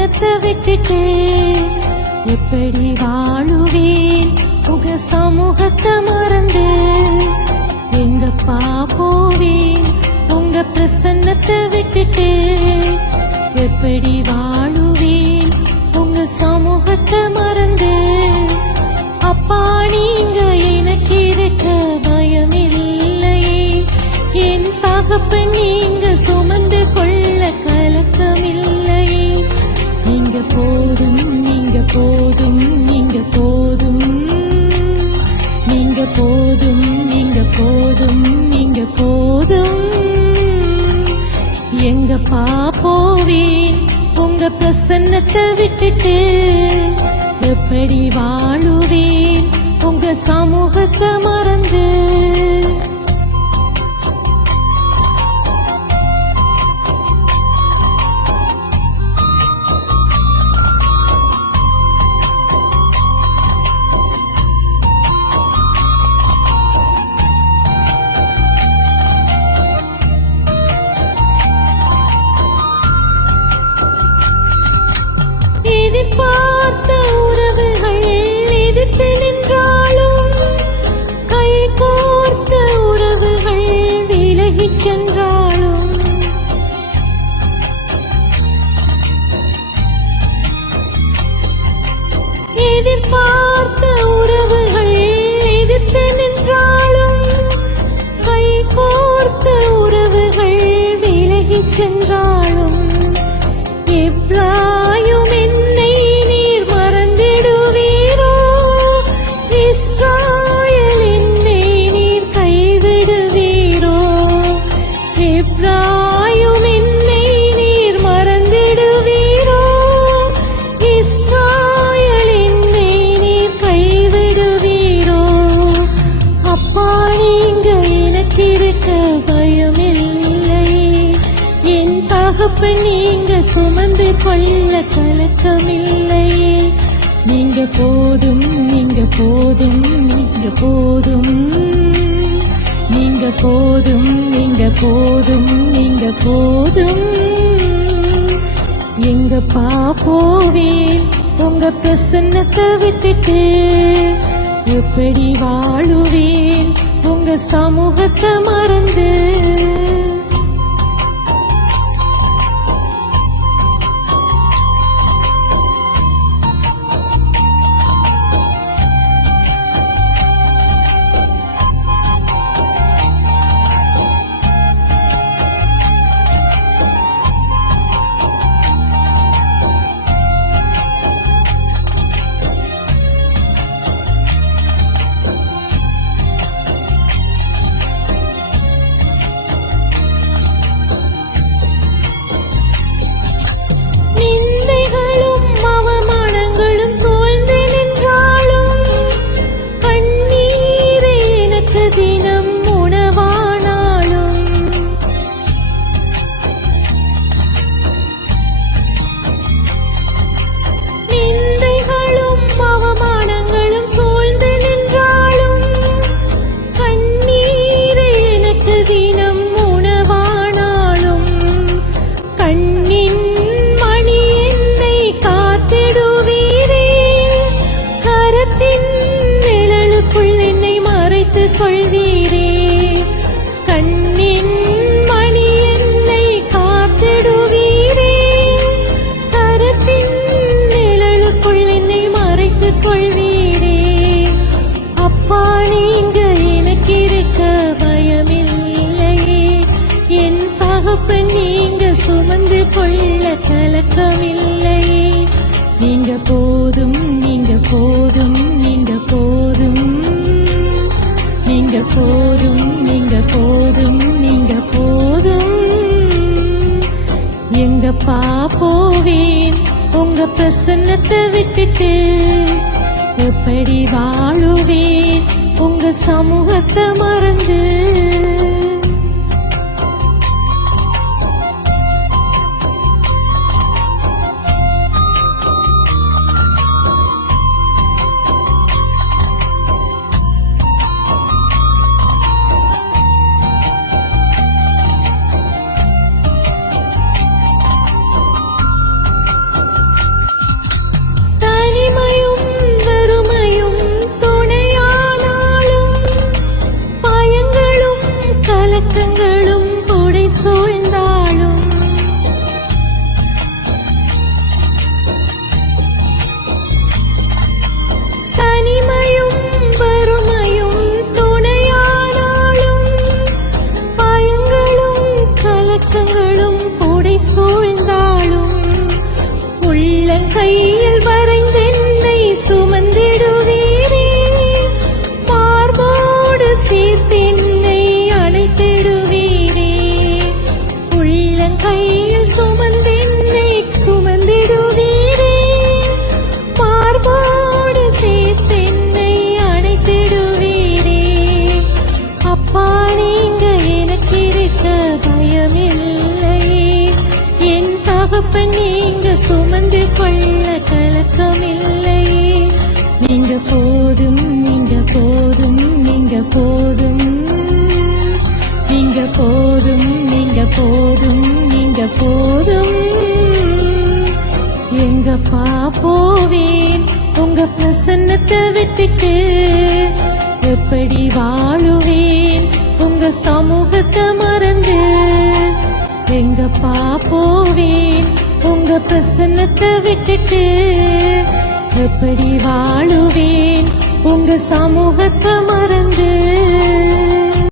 பிரசன்னத்தை விட்டுட்டு எப்படி வாழுவேன் உங்க சமூகத்தை மறந்து? எங்கப்பா போவேன் உங்க பிரசன்னத்தை விட்டுட்டு? எப்படி வாழுவேன் உங்க சமூகத்தை மறந்து? அப்பா நீங்க எனக்கு இருக்க பயமில்லையே, என் தகப்பன் நீங்க சுமந்து கொள்ள கலக்கமில்லையே. நீங்க போதும், நீங்க போதும், நீங்க போதும், நீங்க போதும், நீங்க போதும், நீங்க போதும். எங்கப்பா போவேன் உங்க பிரசன்னத்தை விட்டுட்டு? எப்படி வாழுவேன் உங்க சமூகத்தை மறந்து? எதிர்பார்த்த உறவுகள் எதிர்த்து நின்றாலும், கை கோர்த்த உறவுகள் விலகிச் சென்றாலும், எதிர்பார்த்த உறவுகள் எதிர்த்து நின்றாலும், கை கோர்த்த உறவுகள் விலகிச் சென்றாலும், எப்ராயும் என்னை நீர் மறந்திடுவீரோ? இஸ்ராயேல் என்னை நீர் கைவிடுவீரோ? எப்ராயும் என்னை நீர் மறந்திடுவீரோ? இஸ்ராயேல் என்னை நீர் கைவிடுவீரோ? அப்பா நீங்க எனக்கு இருக்க பயமில்லை, என் தகப்பன் நீங்க சுமந்து கொள்ள கலக்கமில்லையே. நீங்க போதும், நீங்க போதும், நீங்க போதும், நீங்க போதும், நீங்க போதும், நீங்க போதும். எங்கப்பா போவேன் உங்க பிரசன்னத்தை விட்டுட்டு? எப்படி வாழுவேன் உங்க சமூகத்தை மறந்து? சுமந்து கொள்ள கலக்கமில்லையே. நீங்க போதும், நீங்க போதும், நீங்க போதும், நீங்க போதும், நீங்க போதும், நீங்க போதும். எங்கப்பா போவேன் உங்க பிரசன்னத்தை விட்டுட்டு? எப்படி வாழுவேன் உங்க சமூகத்தை மறந்து? பஞ்சமில்லையே. என் தகப்பன் நீங்க சுமந்து கொள்ள கலக்கமில்லையே. நீங்க போதும், நீங்க போதும், நீங்க போதும், நீங்க போதும், நீங்க போதும், நீங்க போதும். எங்கப்பா போவேன் உங்க பிரசன்னத்தை விட்டுட்டு? எப்படி வாழுவேன் உங்க சமூகத்தை மறந்து? எங்கப்பா போவேன் உங்க பிரசன்னத்தை விட்டுட்டு? எப்படி வாழுவேன் உங்க சமூகத்தை மறந்து?